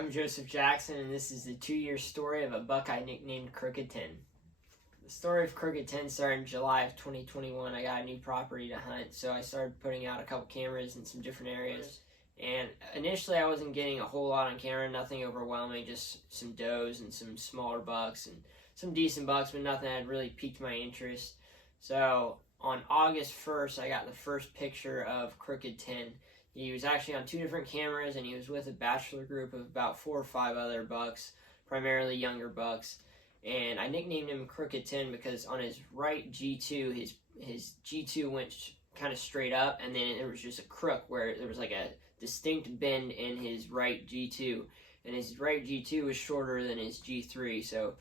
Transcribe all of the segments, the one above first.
I'm Joseph Jackson, and this is the 2-year story of a buck I nicknamed Crooked 10. The story of Crooked 10 started in July of 2021. I got a new property to hunt, so I started putting out a couple cameras in some different areas. And initially I wasn't getting a whole lot on camera, nothing overwhelming, just some does and some smaller bucks and some decent bucks, but nothing that had really piqued my interest. So on August 1st, I got the first picture of Crooked 10. He was actually on 2 different cameras, and he was with a bachelor group of about 4 or 5 other bucks, primarily younger bucks. And I nicknamed him Crooked 10 because on his right G2, his G2 went kind of straight up, and then there was just a crook where there was like a distinct bend in his right G2, and his right G2 was shorter than his G3, so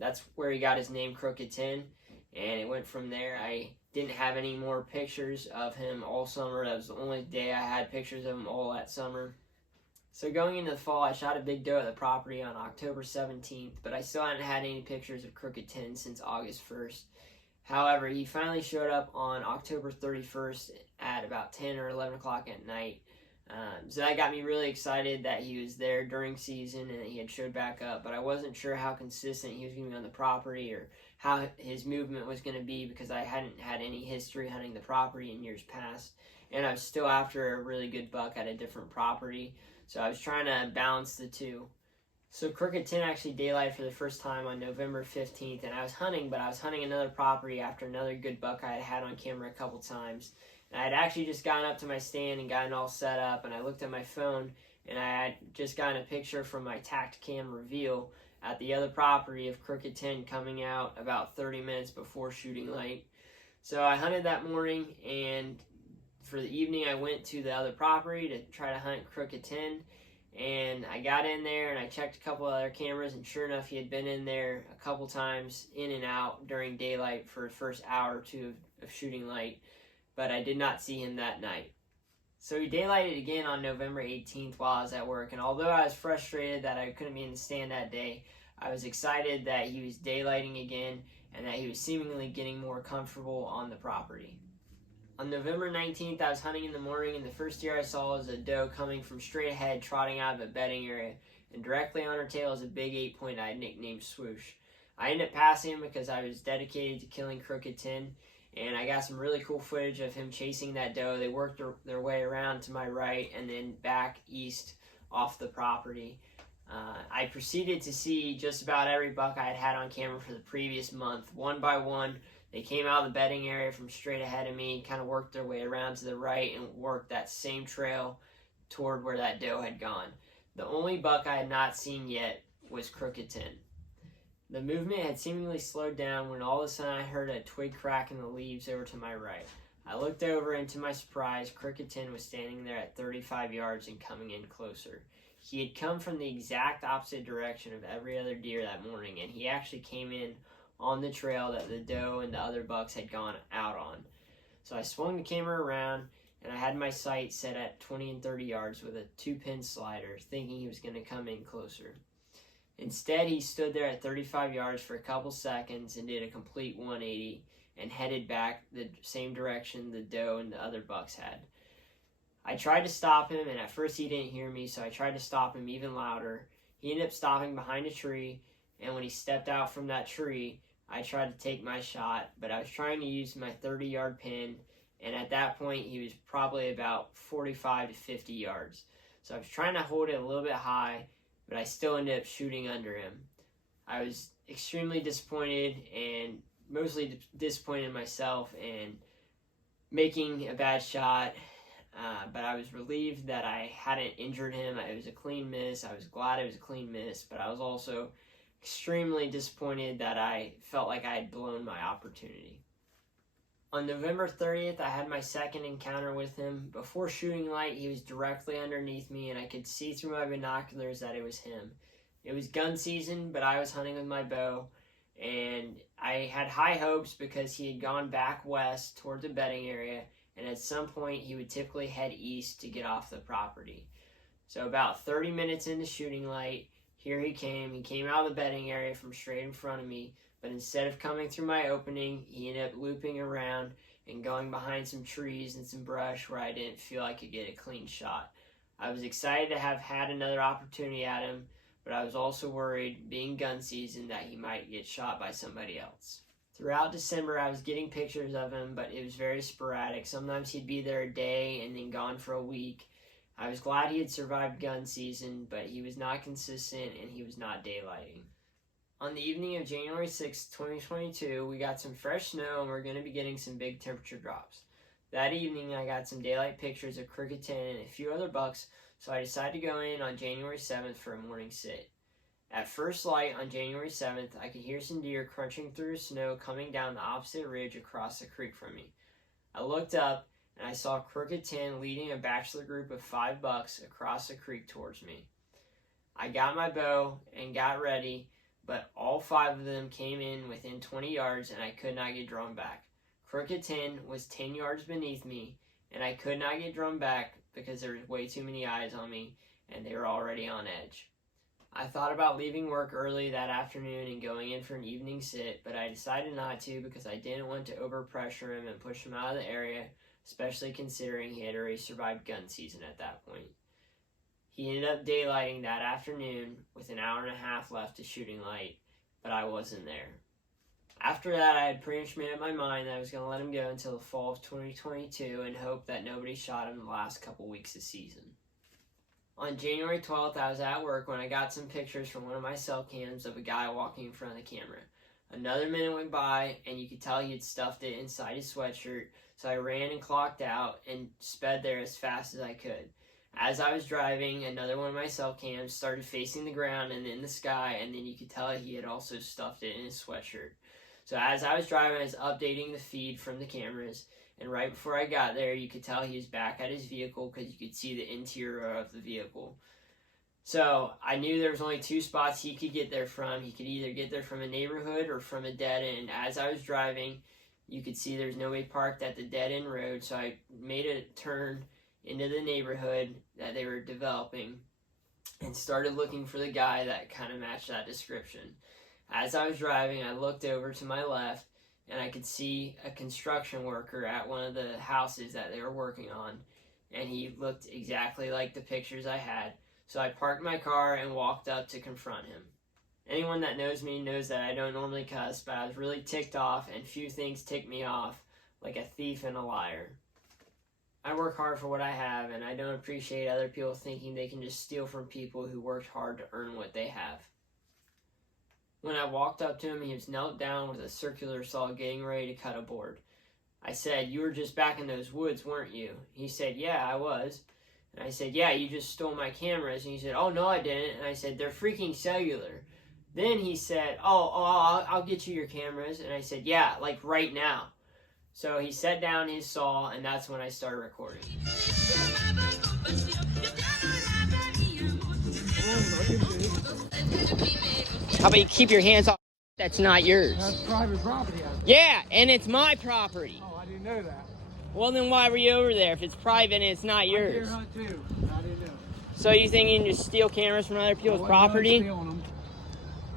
that's where he got his name, Crooked 10, and it went from there. I didn't have any more pictures of him all summer. That was the only day I had pictures of him all that summer. So going into the fall, I shot a big doe at the property on October 17th, but I still hadn't had any pictures of Crooked 10 since August 1st. However, he finally showed up on October 31st at about 10 or 11 o'clock at night. So that got me really excited that he was there during season and he had showed back up, but I wasn't sure how consistent he was going to be on the property or how his movement was going to be because I hadn't had any history hunting the property in years past, and I was still after a really good buck at a different property, so I was trying to balance the two. So Crooked 10 actually daylighted for the first time on November 15th, and I was hunting, but I was hunting another property after another good buck I had had on camera a couple times. And I had actually just gotten up to my stand and gotten all set up, and I looked at my phone, and I had just gotten a picture from my Tactacam reveal at the other property of Crooked 10 coming out about 30 minutes before shooting light. So I hunted that morning, and for the evening I went to the other property to try to hunt Crooked 10, and I got in there and I checked a couple other cameras, and sure enough he had been in there a couple times in and out during daylight for the first hour or two of shooting light, but I did not see him that night. So he daylighted again on November 18th while I was at work, and although I was frustrated that I couldn't be in the stand that day, I was excited that he was daylighting again and that he was seemingly getting more comfortable on the property. On November 19th, I was hunting in the morning, and the first deer I saw was a doe coming from straight ahead, trotting out of a bedding area, and directly on her tail is a big 8-point I nicknamed Swoosh. I ended up passing him because I was dedicated to killing Crooked 10, and I got some really cool footage of him chasing that doe. They worked their way around to my right and then back east off the property. I proceeded to see just about every buck I had had on camera for the previous month. One by one, they came out of the bedding area from straight ahead of me, kind of worked their way around to the right and worked that same trail toward where that doe had gone. The only buck I had not seen yet was Crooked 10. The movement had seemingly slowed down when all of a sudden I heard a twig crack in the leaves over to my right. I looked over, and to my surprise, Crooked 10 was standing there at 35 yards and coming in closer. He had come from the exact opposite direction of every other deer that morning, and he actually came in on the trail that the doe and the other bucks had gone out on. So I swung the camera around, and I had my sight set at 20 and 30 yards with a 2-pin slider, thinking he was going to come in closer. Instead, he stood there at 35 yards for a couple seconds and did a complete 180 and headed back the same direction the doe and the other bucks had. I tried to stop him, and at first he didn't hear me, so I tried to stop him even louder. He ended up stopping behind a tree, and when he stepped out from that tree, I tried to take my shot, but I was trying to use my 30-yard pin, and at that point he was probably about 45 to 50 yards. So I was trying to hold it a little bit high, but I still ended up shooting under him. I was extremely disappointed, and mostly disappointed in myself and making a bad shot, but I was relieved that I hadn't injured him. It was a clean miss. I was glad it was a clean miss, but I was also extremely disappointed that I felt like I had blown my opportunity. On November 30th, I had my second encounter with him. Before shooting light, he was directly underneath me, and I could see through my binoculars that it was him. It was gun season, but I was hunting with my bow, and I had high hopes because he had gone back west toward the bedding area, and at some point he would typically head east to get off the property. So about 30 minutes into shooting light, here he came. He came out of the bedding area from straight in front of me, but instead of coming through my opening, he ended up looping around and going behind some trees and some brush where I didn't feel I could get a clean shot. I was excited to have had another opportunity at him, but I was also worried, being gun season, that he might get shot by somebody else. Throughout December, I was getting pictures of him, but it was very sporadic. Sometimes he'd be there a day and then gone for a week. I was glad he had survived gun season, but he was not consistent and he was not daylighting. On the evening of January 6, 2022, we got some fresh snow and we're going to be getting some big temperature drops. That evening, I got some daylight pictures of Crooked 10 and a few other bucks, so I decided to go in on January 7th for a morning sit. At first light on January 7th, I could hear some deer crunching through snow coming down the opposite ridge across the creek from me. I looked up and I saw Crooked 10 leading a bachelor group of 5 bucks across the creek towards me. I got my bow and got ready, but all 5 of them came in within 20 yards and I could not get drawn back. Crooked 10 was 10 yards beneath me and I could not get drawn back because there was way too many eyes on me and they were already on edge. I thought about leaving work early that afternoon and going in for an evening sit, but I decided not to because I didn't want to overpressure him and push him out of the area, especially considering he had already survived gun season at that point. He ended up daylighting that afternoon with an hour and a half left to shooting light, but I wasn't there. After that, I had pretty much made up my mind that I was going to let him go until the fall of 2022 and hope that nobody shot him the last couple weeks of season. On January 12th, I was at work when I got some pictures from one of my cell cams of a guy walking in front of the camera. Another minute went by, and you could tell he had stuffed it inside his sweatshirt, so I ran and clocked out and sped there as fast as I could. As I was driving, another one of my cell cams started facing the ground and in the sky, and then you could tell he had also stuffed it in his sweatshirt. So as I was driving, I was updating the feed from the cameras, and right before I got there, you could tell he was back at his vehicle because you could see the interior of the vehicle. So I knew there was only 2 spots he could get there from. He could either get there from a neighborhood or from a dead end. As I was driving, you could see there's nobody parked at the dead end road, so I made a turn into the neighborhood that they were developing and started looking for the guy that kind of matched that description. As I was driving, I looked over to my left, and I could see a construction worker at one of the houses that they were working on, and he looked exactly like the pictures I had. So I parked my car and walked up to confront him. Anyone that knows me knows that I don't normally cuss, but I was really ticked off, and few things tick me off like a thief and a liar. I work hard for what I have, and I don't appreciate other people thinking they can just steal from people who worked hard to earn what they have. When I walked up to him, he was knelt down with a circular saw getting ready to cut a board. I said, "You were just back in those woods, weren't you?" He said, "Yeah, I was." And I said, "Yeah, you just stole my cameras." And he said, "Oh, no, I didn't." And I said, "They're freaking cellular." Then he said, I'll get you your cameras." And I said, "Yeah, like right now." So he set down his saw, and that's when I started recording. How about you keep your hands off? That's not yours. That's private property. Yeah, and it's my property. Oh, I didn't know that. Well, then why were you over there if it's private and it's not yours? I deer hunt too. I didn't know. So you think you can just steal cameras from other people's property? Stealing them.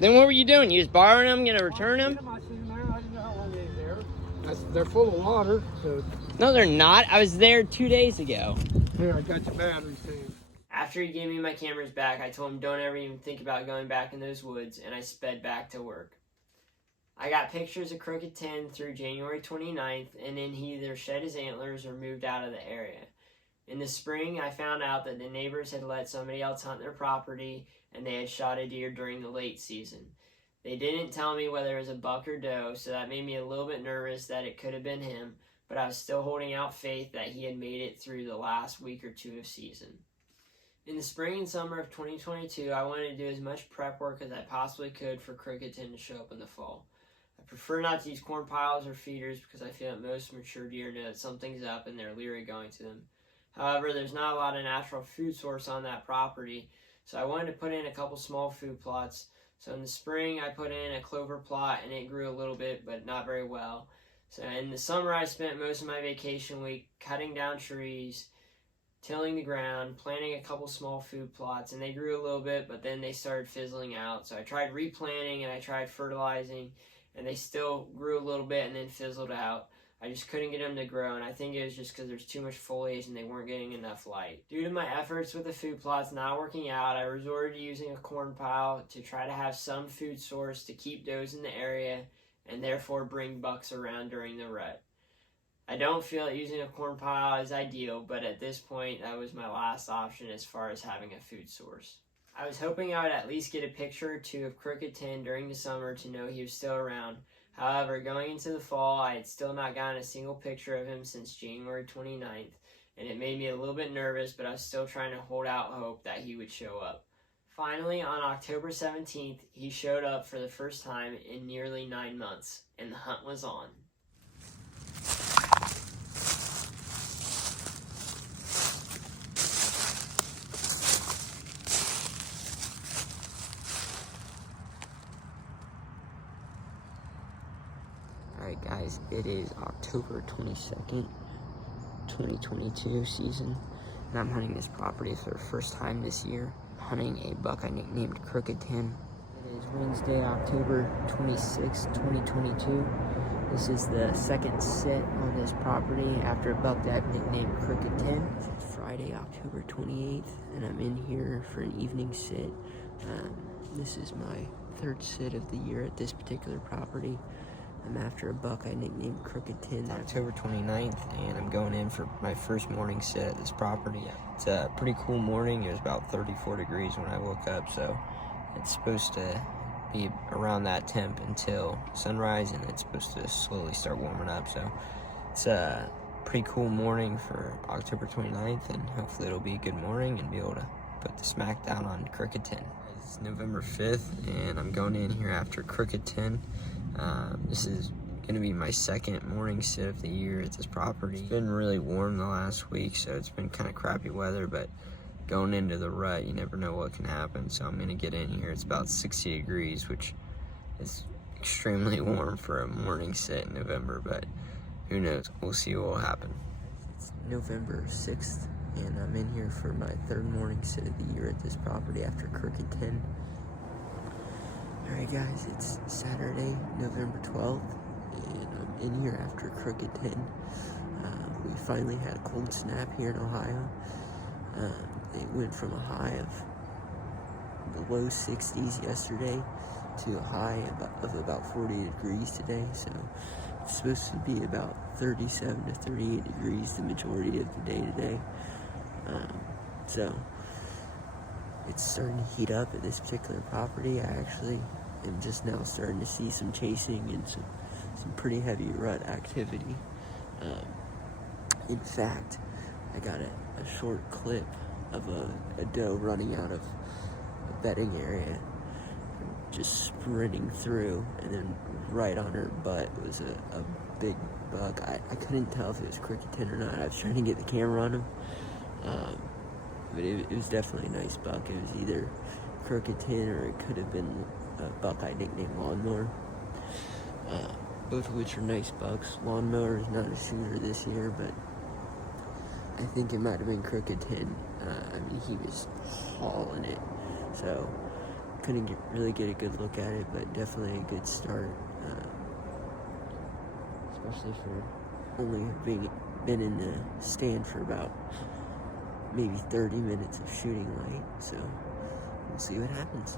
Then what were you doing? You just borrowing them, gonna return them? I seen them there. I didn't know how long they were there. They're full of water, so. No, they're not. I was there 2 days ago. Here, I got your batteries too. After he gave me my cameras back, I told him don't ever even think about going back in those woods, and I sped back to work. I got pictures of Crooked 10 through January 29th, and then he either shed his antlers or moved out of the area. In the spring, I found out that the neighbors had let somebody else hunt their property, and they had shot a deer during the late season. They didn't tell me whether it was a buck or doe, so that made me a little bit nervous that it could have been him, but I was still holding out faith that he had made it through the last week or 2 of season. In the spring and summer of 2022, I wanted to do as much prep work as I possibly could for Crooked 10 to show up in the fall. I prefer not to use corn piles or feeders because I feel that most mature deer know that something's up and they're leery going to them. However, there's not a lot of natural food source on that property, so I wanted to put in a couple small food plots. So in the spring, I put in a clover plot and it grew a little bit, but not very well. So in the summer, I spent most of my vacation week cutting down trees, tilling the ground, planting a couple small food plots, and they grew a little bit, but then they started fizzling out. So I tried replanting and I tried fertilizing, and they still grew a little bit and then fizzled out. I just couldn't get them to grow, and I think it was just because there's too much foliage and they weren't getting enough light. Due to my efforts with the food plots not working out, I resorted to using a corn pile to try to have some food source to keep does in the area and therefore bring bucks around during the rut. I don't feel that using a corn pile is ideal, but at this point that was my last option as far as having a food source. I was hoping I would at least get a picture or two of Crooked 10 during the summer to know he was still around. However, going into the fall, I had still not gotten a single picture of him since January 29th, and it made me a little bit nervous, but I was still trying to hold out hope that he would show up. Finally, on October 17th, he showed up for the first time in nearly 9 months, and the hunt was on. Alright guys, it is October 22nd, 2022 season, and I'm hunting this property for the first time this year. I'm hunting a buck I nicknamed Crooked 10. It is Wednesday, October 26, 2022. This is the second sit on this property after a buck that I've nicknamed Crooked 10. It's Friday, October 28th, and I'm in here for an evening sit. This is my third sit of the year at this particular property. I'm after a buck I nicknamed Crooked 10. It's October 29th, and I'm going in for my first morning sit at this property. It's a pretty cool morning. It was about 34 degrees when I woke up, so it's supposed to be around that temp until sunrise, and it's supposed to slowly start warming up. So it's a pretty cool morning for October 29th, and hopefully it'll be a good morning and be able to put the smack down on Crooked 10. It's November 5th, and I'm going in here after Crooked 10. This is going to be my second morning sit of the year at this property. It's been really warm the last week, so it's been kind of crappy weather, but going into the rut, you never know what can happen. So I'm going to get in here. It's about 60 degrees, which is extremely warm for a morning sit in November, but who knows? We'll see what will happen. It's November 6th, and I'm in here for my third morning sit of the year at this property after Crooked 10. Alright guys, it's Saturday, November 12th, and I'm in here after Crooked 10. We finally had a cold snap here in Ohio. It went from a high of the low 60s yesterday to a high of about 40 degrees today, so it's supposed to be about 37 to 38 degrees the majority of the day today. So it's starting to heat up at this particular property. I actually am just now starting to see some chasing and some pretty heavy rut activity. In fact, I got a short clip of a doe running out of a bedding area, just sprinting through, and then right on her butt was a big buck. I couldn't tell if it was Crooked 10 or not. I was trying to get the camera on him. But it was definitely a nice buck. It was either Crooked 10 or it could have been a buck I nicknamed Lawnmower. Both of which are nice bucks. Lawnmower is not a shooter this year, but I think it might have been Crooked 10. I mean, he was hauling it, so couldn't really get a good look at it, but definitely a good start. Especially for only being been in the stand for about maybe 30 minutes of shooting light, so we'll see what happens.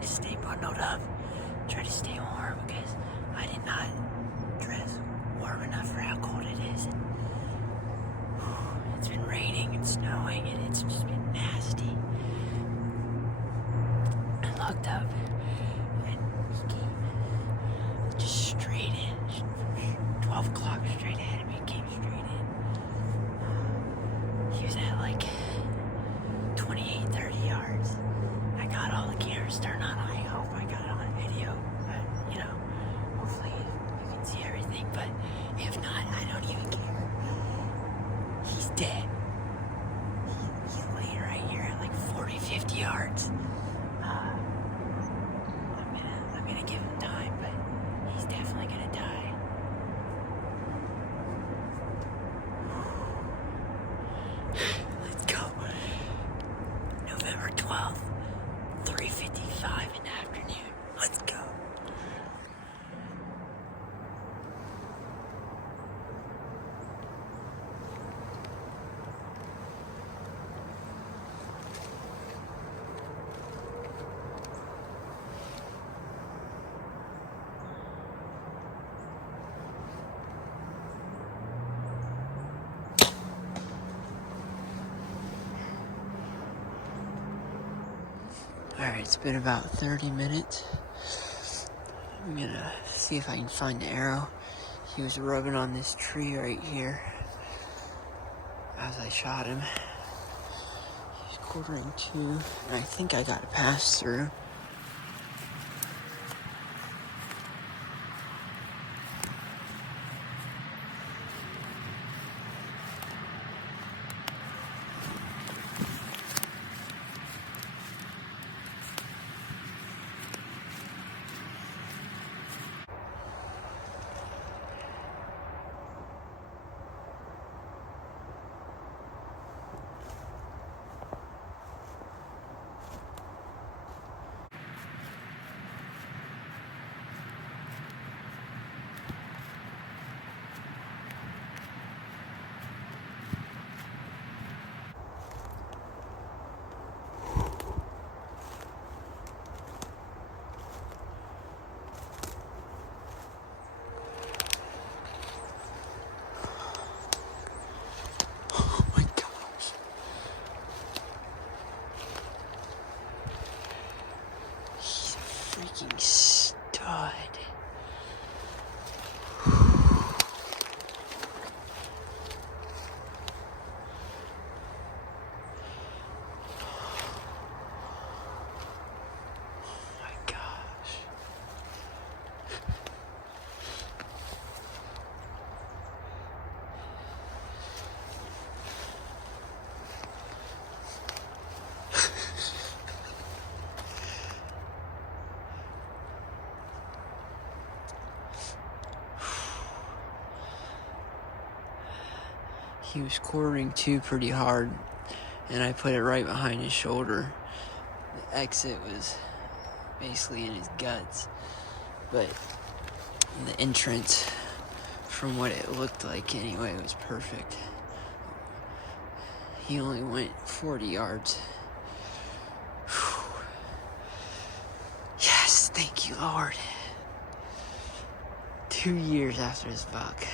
trying to stay bundled up, try to stay warm because I did not dress warm enough for how cold it is. It's been raining and snowing and it's just been nasty. I looked up and he came just straight in, 12 o'clock straight ahead of me, came straight in. He was at like 28, 30 yards. I got all the cameras turned on. I hope I got it on video. But, you know, hopefully you can see everything. But if not, I don't even care. He's dead. He's laying right here at like 40, 50 yards. I'm gonna give him time, but he's definitely gonna die. Let's go. November 12th, 3:55 in the afternoon. Let's go. Alright, it's been about 30 minutes. I'm gonna see if I can find the arrow. He was rubbing on this tree right here as I shot him. He's quartering 2, and I think I got a pass through. Freaking stud. Oh my gosh. He was quartering 2 pretty hard, and I put it right behind his shoulder. The exit was basically in his guts, but the entrance, from what it looked like anyway, was perfect. He only went 40 yards. Whew. Yes, thank you, Lord. 2 years after this buck.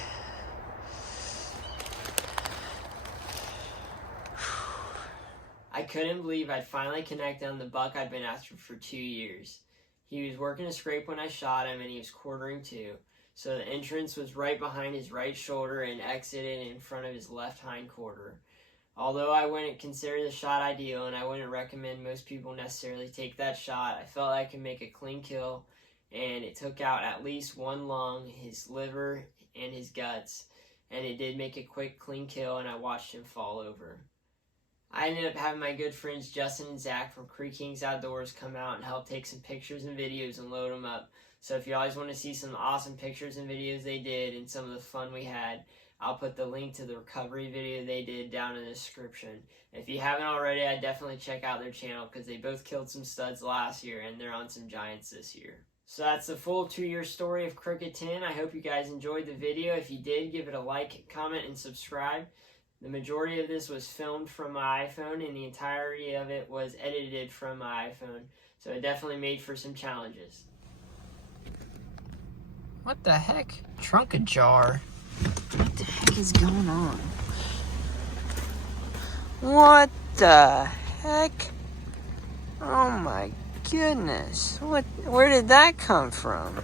I couldn't believe I'd finally connected on the buck I'd been after for 2 years. He was working a scrape when I shot him, and he was quartering 2. So the entrance was right behind his right shoulder and exited in front of his left hind quarter. Although I wouldn't consider the shot ideal, and I wouldn't recommend most people necessarily take that shot, I felt I could make a clean kill, and it took out at least 1 lung, his liver, and his guts. And it did make a quick, clean kill, and I watched him fall over. I ended up having my good friends Justin and Zach from Creek Kings Outdoors come out and help take some pictures and videos and load them up. So if you always want to see some awesome pictures and videos they did and some of the fun we had, I'll put the link to the recovery video they did down in the description. If you haven't already, I'd definitely check out their channel because they both killed some studs last year and they're on some giants this year. So that's the full 2-year story of Crooked 10. I hope you guys enjoyed the video. If you did, give it a like, comment, and subscribe. The majority of this was filmed from my iPhone, and the entirety of it was edited from my iPhone. So it definitely made for some challenges. What the heck? Trunk ajar. What the heck is going on? What the heck? Oh my goodness. Where did that come from?